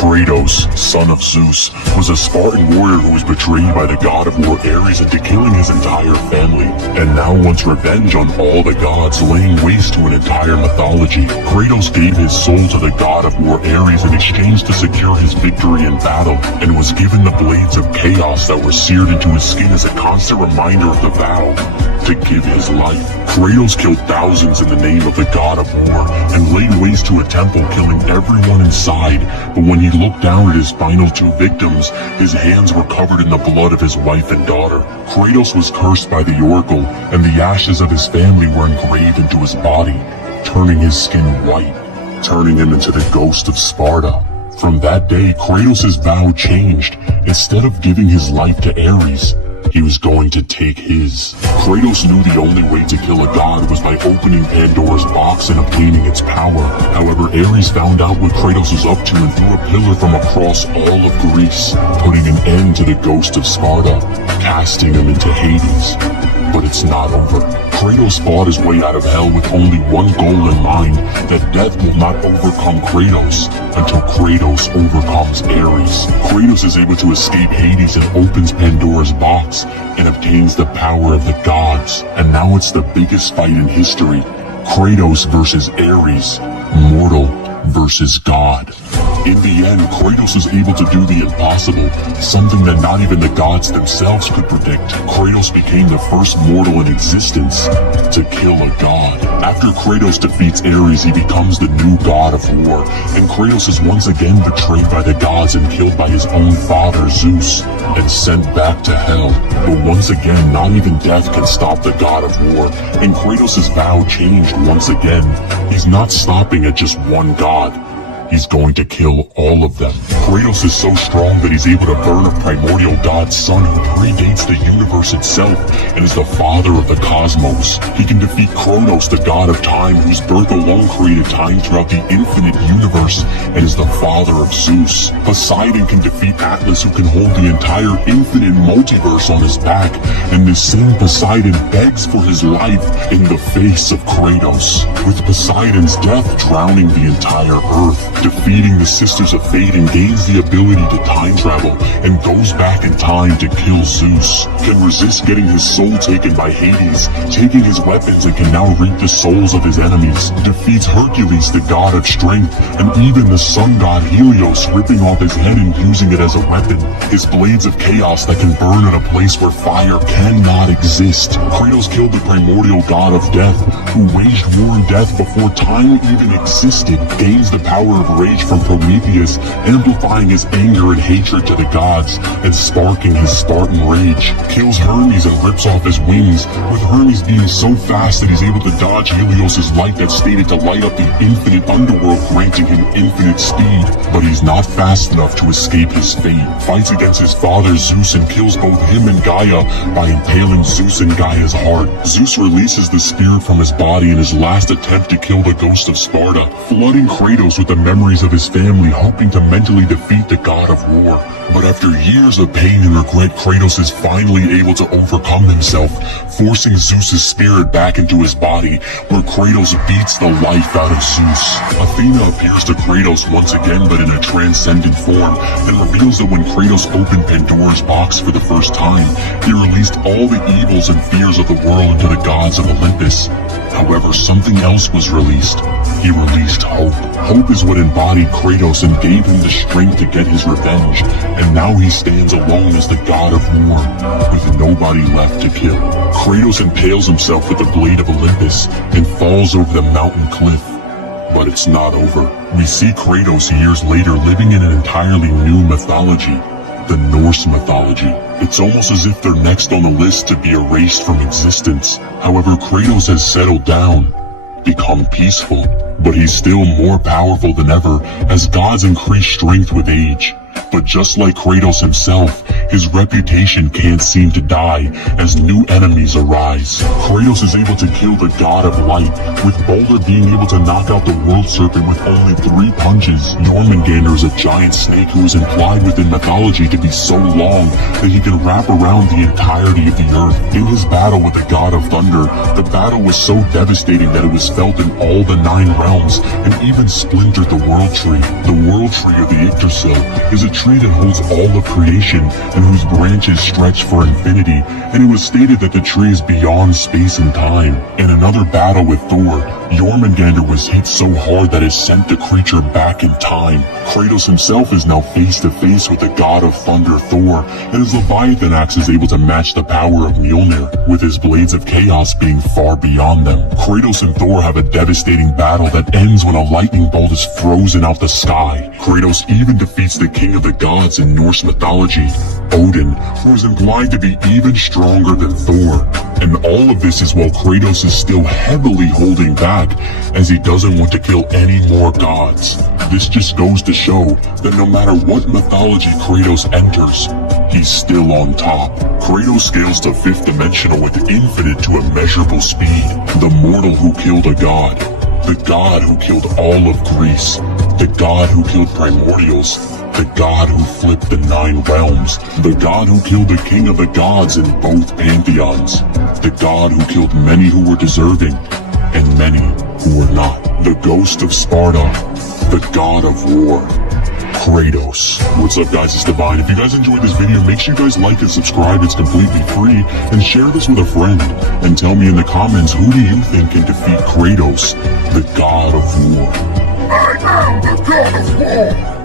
Kratos, son of Zeus, was a Spartan warrior who was betrayed by the god of war Ares into killing his entire family, and now wants revenge on all the gods, laying waste to an entire mythology. Kratos gave his soul to the god of war Ares in exchange to secure his victory in battle, and was given the blades of chaos that were seared into his skin as a constant reminder of the vow to give his life. Kratos killed thousands in the name of the god of war, and laid waste to a temple, killing everyone inside, but when he looked down at his final two victims, his hands were covered in the blood of his wife and daughter. Kratos was cursed by the oracle, and the ashes of his family were engraved into his body, turning his skin white, turning him into the ghost of Sparta. From that day, Kratos' vow changed. Instead of giving his life to Ares, he was going to take his. Kratos knew the only way to kill a god was by opening Pandora's box and obtaining its power. However, Ares found out what Kratos was up to and threw a pillar from across all of Greece, putting an end to the ghost of Sparta, casting him into Hades. But it's not over. Kratos fought his way out of hell with only one goal in mind, that death will not overcome Kratos until Kratos overcomes Ares. Kratos is able to escape Hades and opens Pandora's box and obtains the power of the gods. And now it's the biggest fight in history. Kratos versus Ares, mortal versus god. In the end, Kratos is able to do the impossible, something that not even the gods themselves could predict. Kratos became the first mortal in existence to kill a god. After Kratos defeats Ares, he becomes the new god of war, and Kratos is once again betrayed by the gods and killed by his own father, Zeus, and sent back to hell. But once again, not even death can stop the god of war, and Kratos' vow changed once again. He's not stopping at just one god. He's going to kill all of them. Kratos is so strong that he's able to burn a primordial god's son who predates the universe itself and is the father of the cosmos. He can defeat Kronos, the god of time, whose birth alone created time throughout the infinite universe, and is the father of Zeus. Poseidon can defeat Atlas, who can hold the entire infinite multiverse on his back, and this same Poseidon begs for his life in the face of Kratos, with Poseidon's death drowning the entire earth. Defeating the Sisters of Fate and gains the ability to time travel and goes back in time to kill Zeus. Can resist getting his soul taken by Hades, taking his weapons, and can now reap the souls of his enemies. Defeats Hercules, the god of strength, and even the sun god Helios, ripping off his head and using it as a weapon. His blades of chaos that can burn in a place where fire cannot exist. Kratos killed the primordial god of death, who waged war and death before time even existed. Gains the power of rage from Prometheus, amplifying his anger and hatred to the gods and sparking his Spartan rage. Kills Hermes and rips off his wings, with Hermes being so fast that he's able to dodge Helios' light that stated to light up the infinite underworld, granting him infinite speed. But he's not fast enough to escape his fate. Fights against his father Zeus and kills both him and Gaia by impaling Zeus in Gaia's heart. Zeus releases the spirit from his body in his last attempt to kill the ghost of Sparta, flooding Kratos with the memories of his family, hoping to mentally defeat the god of war. But after years of pain and regret, Kratos is finally able to overcome himself, forcing Zeus's spirit back into his body, where Kratos beats the life out of Zeus. Athena appears to Kratos once again, but in a transcendent form, and reveals that when Kratos opened Pandora's box for the first time, he released all the evils and fears of the world into the gods of Olympus. However, something else was released. He released hope. Hope is what embodied Kratos and gave him the strength to get his revenge, and now he stands alone as the god of war, with nobody left to kill. Kratos impales himself with the blade of Olympus and falls over the mountain cliff. But it's not over. We see Kratos years later living in an entirely new mythology, the Norse mythology. It's almost as if they're next on the list to be erased from existence. However, Kratos has settled down, become peaceful, but he's still more powerful than ever as gods increase strength with age. But just like Kratos himself, his reputation can't seem to die as new enemies arise. Kratos is able to kill the god of light, with Baldur being able to knock out the world serpent with only 3 punches. Jormungandr is a giant snake who is implied within mythology to be so long that he can wrap around the entirety of the earth. In his battle with the god of thunder, the battle was so devastating that it was felt in all the 9 realms and even splintered the world tree. The world tree of the Yggdrasil is a tree that holds all of creation and whose branches stretch for infinity, and it was stated that the tree is beyond space and time. In another battle with Thor, Jormungandr was hit so hard that it sent the creature back in time. Kratos himself is now face to face with the god of thunder Thor, and his Leviathan axe is able to match the power of Mjolnir, with his blades of chaos being far beyond them. Kratos and Thor have a devastating battle that ends when a lightning bolt is frozen out the sky. Kratos even defeats the king of the gods in Norse mythology, Odin, who is implied to be even stronger than Thor. And all of this is while Kratos is still heavily holding back, as he doesn't want to kill any more gods. This just goes to show that no matter what mythology Kratos enters, he's still on top. Kratos scales to 5th dimensional with infinite to immeasurable speed. The mortal who killed a god. The god who killed all of Greece. The god who killed primordials. The god who flipped the 9 realms. The god who killed the king of the gods in both pantheons. The god who killed many who were deserving, and many who were not. The ghost of Sparta. The god of war. Kratos. What's up guys, it's Divine. If you guys enjoyed this video, make sure you guys like and subscribe, it's completely free, and share this with a friend. And tell me in the comments, who do you think can defeat Kratos, the god of war? I am the god of war!